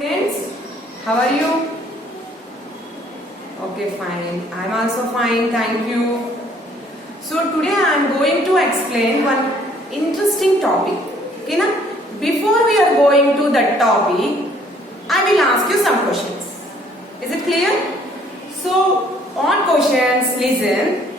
Students, how are you? Okay, fine. I am also fine, thank you. So today I am going to explain one interesting topic. Okay, na? Before we are going to that topic, I will ask you some questions. Is it clear? So, on questions, listen.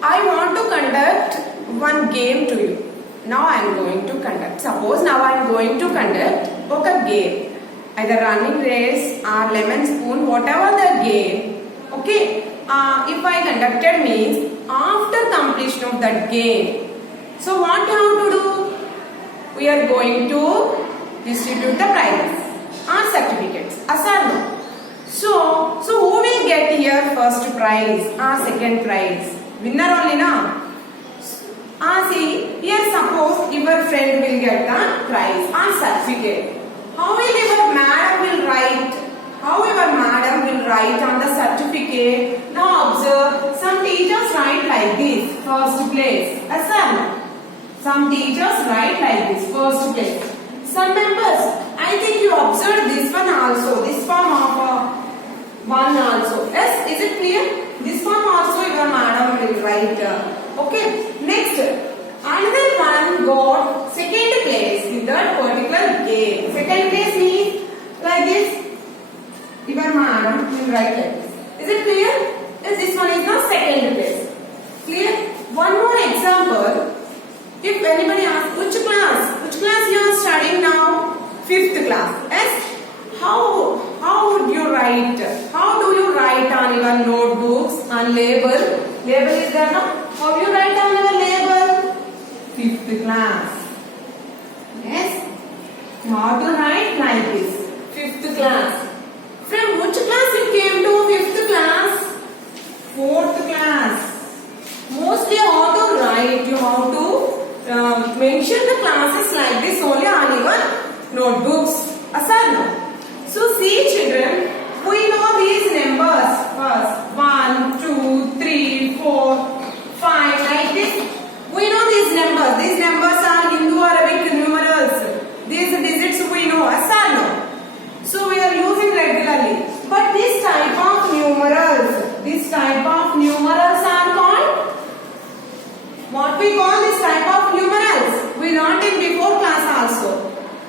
I want to conduct one game to you. Now I am going to conduct. Suppose now I am going to conduct a game. Either running race or lemon spoon, whatever the game. Okay. If I conducted means after completion of that game. So what you have to do? We are going to distribute the prizes or certificates. Asano. So who will get here first prize or second prize? Winner only na? See, here suppose your friend will get the prize or certificate. How will your madam will write? How your madam will write on the certificate? Now observe, some teachers write like this, first place. Asana. Some teachers write like this, first place. Some members, I think you observed this one also, this form of one also. Yes, is it clear? This one also your madam will write. Okay, next, another one got second place in that particular game. Second place means like this. Your madam will write like this. Is it clear? Yes, this one is the second place. Clear? One more example. If anybody asks which class you are studying now? 5th class. Yes. How would you write? How do you write on your notebooks and label? Label is there now? How you write on your label? 5th class. Yes. You have to write like this. 5th class. From which class you came to 5th class? 4th class. Mostly how to write? You have to mention the classes like this only on your notebooks. Asana. So see children, we know these numbers first. 1, 2, 3, 4, 5 like this. We know these numbers. These numbers are Indo-Arabic numerals. These digits we know. Asana. So we are using regularly. But this type of numerals are called, what we call this type of numerals? We learned in before class also.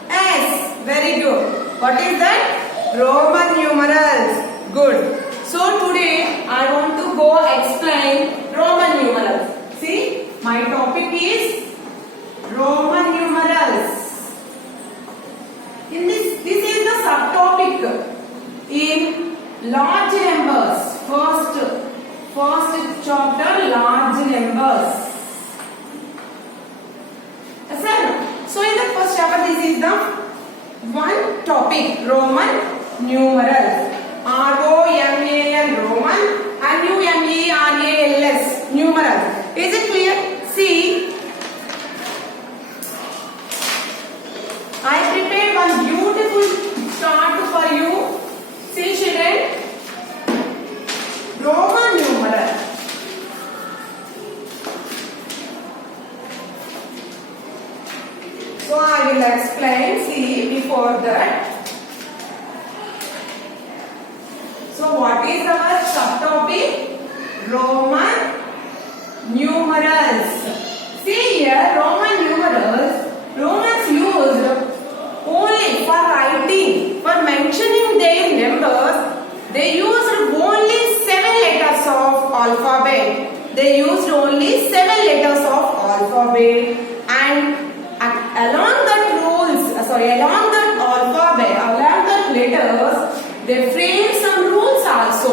S. Very good. What is that? Roman numerals. Good. So today I want to go explain Roman numerals. See, my topic is Roman numerals. In this is the subtopic in large numbers. First chapter, large numbers. So in the first chapter, this is the one topic, Roman numerals. R-O-M-A-N, Roman, and U-M-E-R-A-L-S, numerals. Is it clear? See, I prepared one beautiful chart for you. See children, Roman numeral. So I will explain. See, before that. So what is our subtopic? Roman numerals. See here, Roman numerals. Romans used only for writing, for mentioning their numbers. They used only 7 letters of alphabet. They used only 7 letters of alphabet, and along that alphabet, along that letters, they framed some rules also.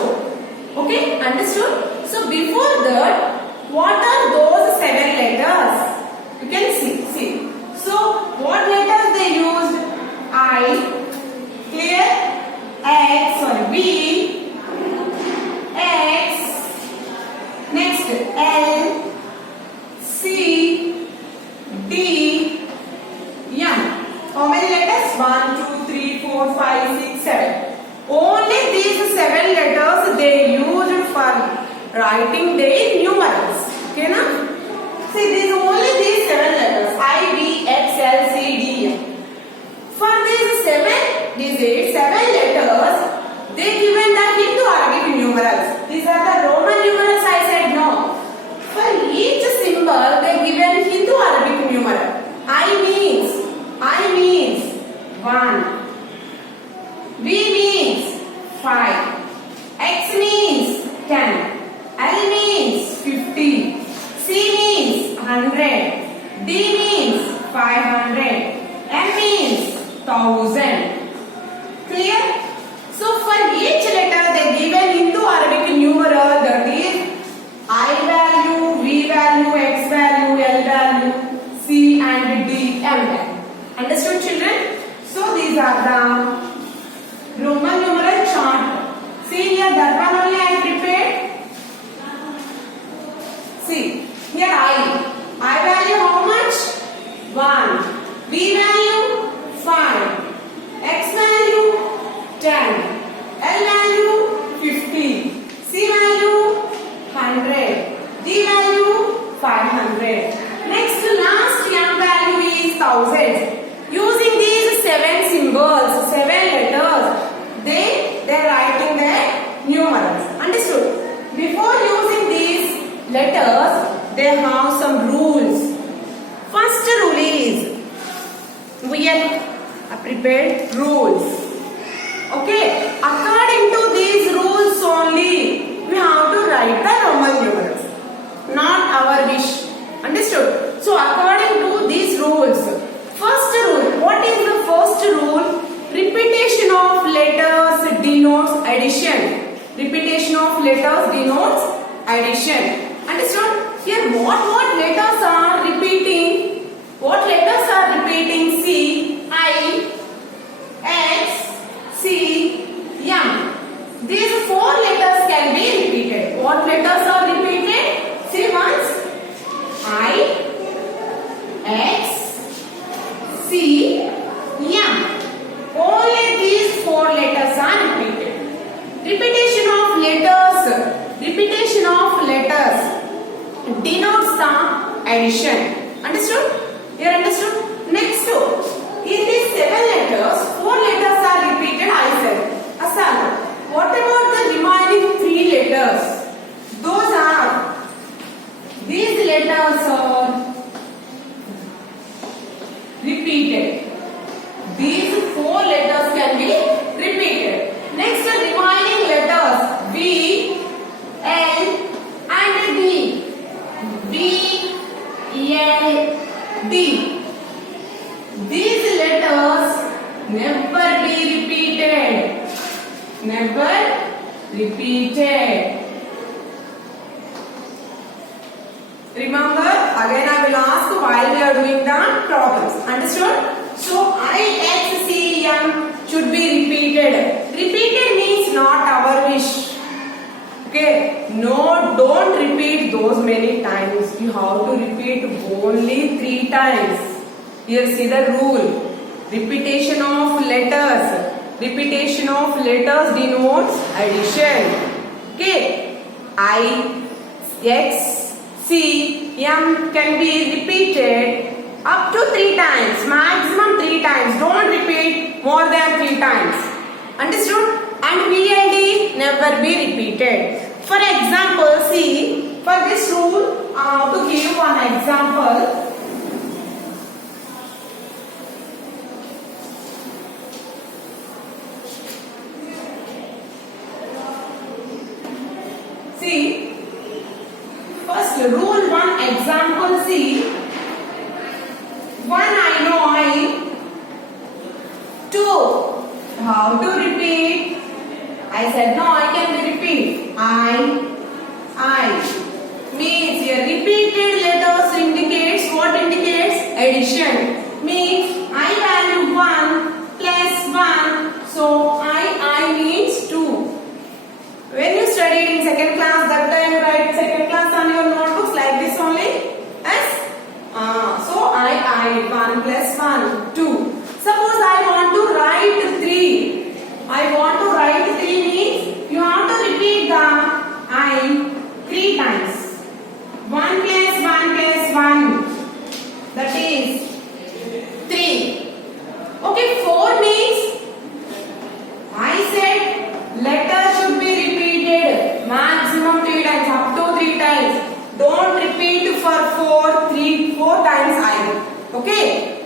Okay, understood? So before that, what are those 7 letters? You can see. So what letters they used? I, clear? X, B, X, next L, C, D, M. How many letters? 1, 2, 3, 4, 5, 6, 7. Only these 7 letters they used for writing their numerals. Okay, na? See, only these 7 letters. I, B, X, L, C, D, M. For these 7 digits, 7 letters, they given the Hindu Arabic numerals. These are the Roman numerals, I said no. For each symbol, they given Hindu Arabic numeral. I means 1. V means 5. X means 10. L means 50. C means 100. D means 500. M means 1000. Clear? So for each letter they given Hindu Arabic numeral, that is I value, V value, X value, L value, C and D, M value. Understood, children? So these are the Roman numeral chart. See here, that one only I prepared. See here, I value how much? 1. V value 5. X value 10. L value 50. C value 100. D value 500. Next, last M value is thousands. Using these 7 symbols, 7 letters, they're writing their numerals. Understood? Before using these letters, they have some rules. First rule is, we have prepared rules. Okay, according to these rules only, we have to write the Roman numerals, not our wish. Understood? So according to these rules, first rule, what is the first rule? Repetition of letters denotes addition. Repetition of letters denotes addition. Understood? Here what letters are repeating? What letters are repeating? C, I, X, C, M. These 4 letters can be repeated. What letters are repeated? See once. I, X, C, M. Only these 4 letters are repeated. Repetition of letters denotes the addition. Understood? You understood? Next, in these 7 letters, 4 letters are repeated, I said. Asal, what about the remaining 3 letters? These letters are repeated. These 4 letters can be repeated. Next, the remaining letters V, L and D. V, L, D. These letters never be repeated. Never repeated. Remember, again I will ask while we are doing the problems. Understood? So I, X, C, M should be repeated. Repeated means not our wish. Okay? No, don't repeat those many times. You have to repeat only 3 times. Here see the rule. Repetition of letters. Repetition of letters denotes addition. Okay? I, X, C, M can be repeated up to 3 times. Maximum 3 times. Don't repeat more than 3 times. Understood? And V and D never be repeated. For example, see, for this rule, I have to give one example. See, first rule 1, example C. 1 I know I. 2, how to repeat? I said no, I can repeat. I means here repeated letters indicates what indicates addition. Means I value 1 plus 1. So I means 2. When you studied in 2nd class, that time you write 2nd class on your notebooks like this only. Yes? So I 1 plus 1 2. Suppose I want to write 3. I want to write 3 means you have to repeat the I 3 times. 1 plus 1 plus 1. That is 3. Okay, 4 means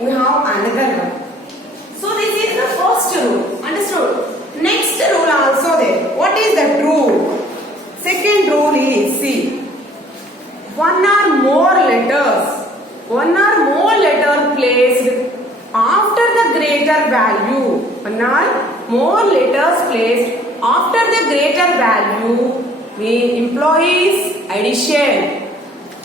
we have another one. So this is the first rule. Understood? Next rule also there. What is that rule? Second rule is, see, one or more letters placed after the greater value. One or more letters placed after the greater value implies addition.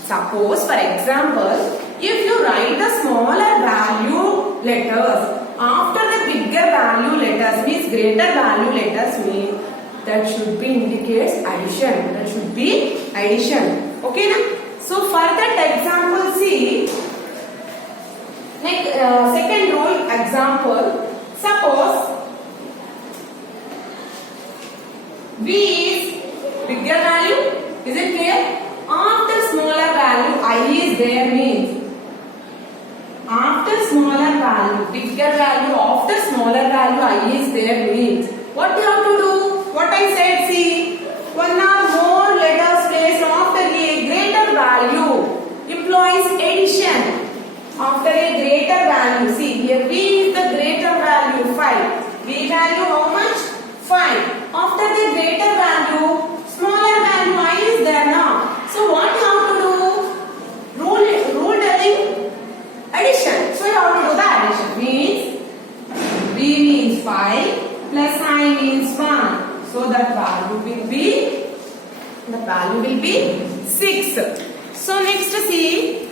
Suppose, for example, if you write the smaller value letters after the bigger value letters, means greater value letters, means that should be indicates addition. That should be addition. Okay, na? So for that example, see, next second rule example. Suppose B is bigger value. Is it clear? After smaller value I is there, means after smaller value, bigger value after smaller value I is there, means what you have to do? What I said, see, one or more letters placed after a greater value implies addition. After a greater value, see here B is the greater value 5. B value how much? 5. After the greater value, smaller value I is there now. So what you have to do? Rule telling addition. So you have to do the addition. Means B means 5 plus I means 1. So that value will be 6. So next see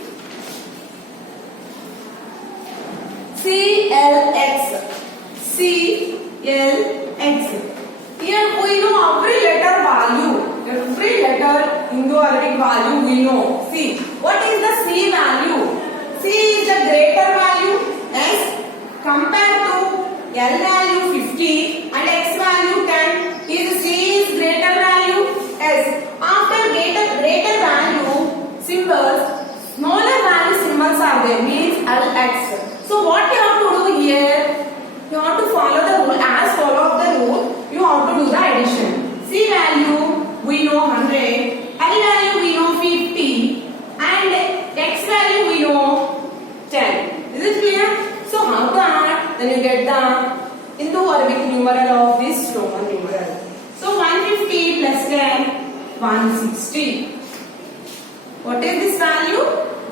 CLX. Here we know every letter value. Every letter Indo-Arabic value we know. See, what is the C value? C is the greater value S compared to L value 50 and X value 10. Is C is greater value S. After greater value symbols, smaller value symbols are there, means LX. So what you have to do here? You have to follow the rule. As follow the rule, you have to do the addition. C value we know 100, L value we know 50, and X value we know 10. Is it clear? So how to add? Then you get the Indo-Arabic numeral of this Roman numeral. So 150 plus 10, 160. What is this value?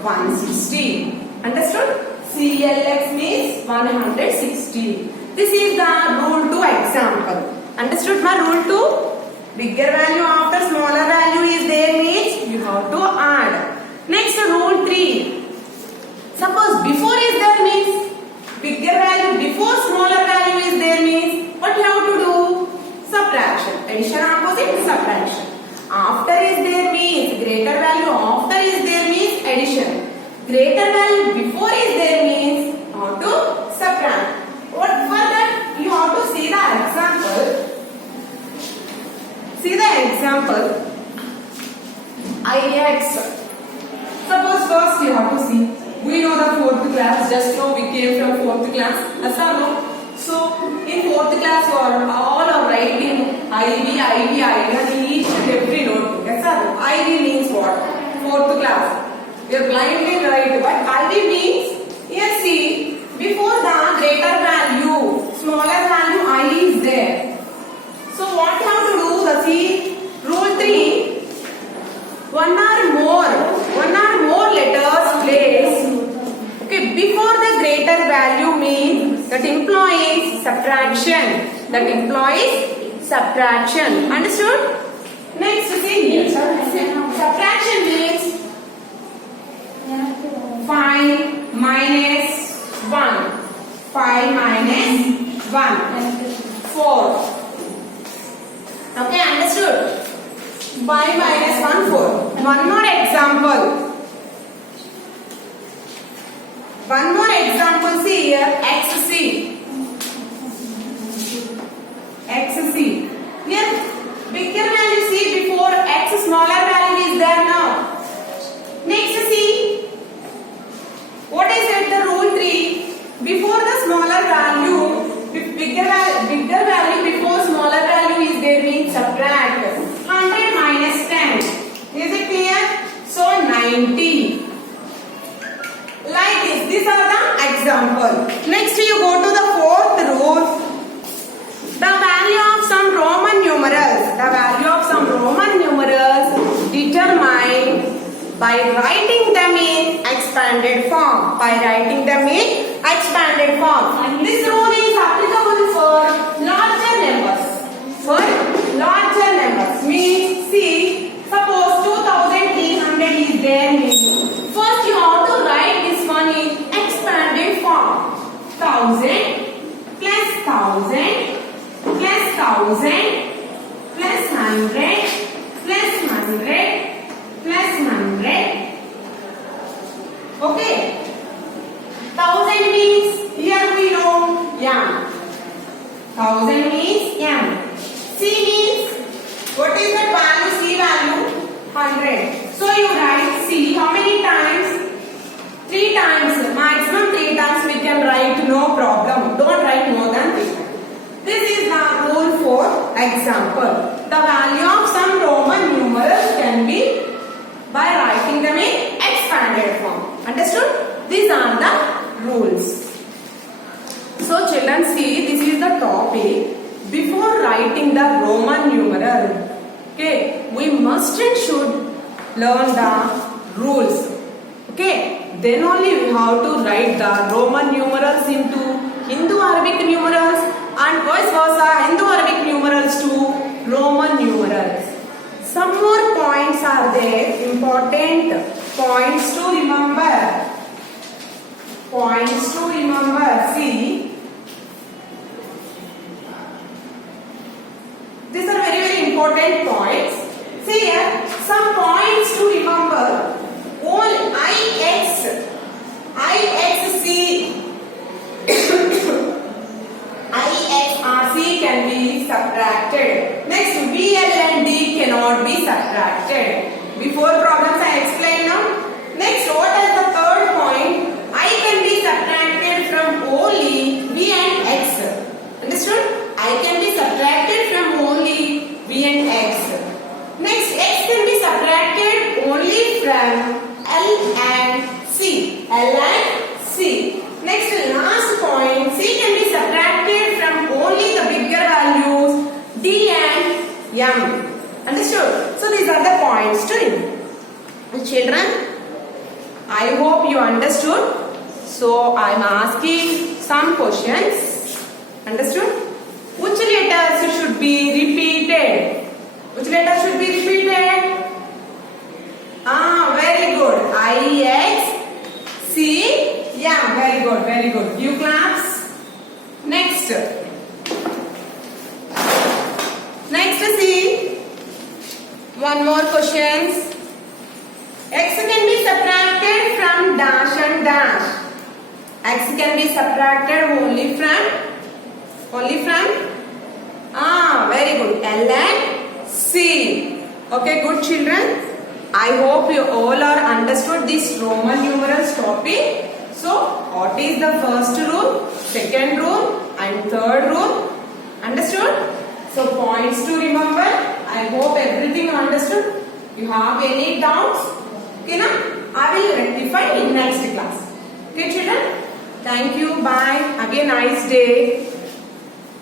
160. Understood? CLX means 160. This is the rule 2 example. Understood my rule 2? Bigger value after smaller value is there, means you have to add. Next rule 3. Suppose before is there, means bigger value before smaller value is there, means what you have to do? Subtraction. Addition opposite subtraction. After is there means greater value after is there means addition. Greater value before is there means how to subtract. What for that you have to see the example. See the example. IX. Suppose first you have to see. We know the 4th class. Just now we came from 4th class. That's all no. So in 4th class you are all writing IV in each and every notebook. That's all. IV means what? 4th class. You are blindly right, but IV means, here see, before the greater value, smaller value I is there. So what you have to do? The see, rule 3, one or more letters placed, okay, before the greater value means that implies subtraction. Understood? Next, see here, subtraction means 5 minus 1. 5 minus 1. 4. Okay, understood? 5 minus 1, 4. One more example. See here, XC. Here, bigger value C before X, smaller value is there now. Next C. What is it? The rule 3. Before the smaller value, bigger value before smaller value is there, means subtract. 100 minus 10. Is it clear? So 90. Like this. These are the examples. example. Next you go to the fourth rule. The value of some Roman numerals. The value of some Roman numerals determined by writing them in expanded form. By writing them in expanded form. And this rule is applicable for larger numbers. For larger numbers. Means, see, suppose 2300 is there. Means, first you have to write this one in expanded form. 1000 plus 1000 plus 1000 plus 100 plus 100 plus 100. Okay. 1000 means, here we know m. 1000 means m. C means, what is that value? C value 100. So you write C how many times? 3 times. Maximum 3 times we can write, no problem. Don't write more than 3 times. This is the rule for example. The value of some Roman numerals can be by writing them in expanded form. Understood? These are the rules. So children, see, this is the topic. Before writing the Roman numeral, okay, we must and should learn the rules. Okay, then only we have to write the Roman numerals into Hindu Arabic numerals and vice versa, Hindu Arabic numerals to Roman numerals. Some more points are there, important points to remember. Points to remember. See, these are very, very important points. See here, some points to remember. All IXRC can be subtracted. Next, BL and D cannot be subtracted. Before problems I explained now. Next, what is the third point? I can be subtracted from only V and X. Understood? I can be subtracted from only V and X. Next, X can be subtracted only from L and C. L and C. Next, last point, C can be subtracted from only the bigger values D and M. Understood? So these are the points to remember. Children, I hope you understood. So I am asking some questions. Understood? Which letters should be repeated? Which letters should be repeated? Very good. I, X, C, yeah, very good, very good. You claps. Next. Next, see. One more questions. X can be subtracted from dash and dash. X can be subtracted only from very good. L and C. Okay, good children. I hope you all are understood this Roman numerals topic. So, what is the first rule, second rule and third rule? Understood? So, points to remember. I hope everything understood. You have any doubts? Okay, na? I will rectify in next class. Okay, children? Thank you. Bye. Have a nice day.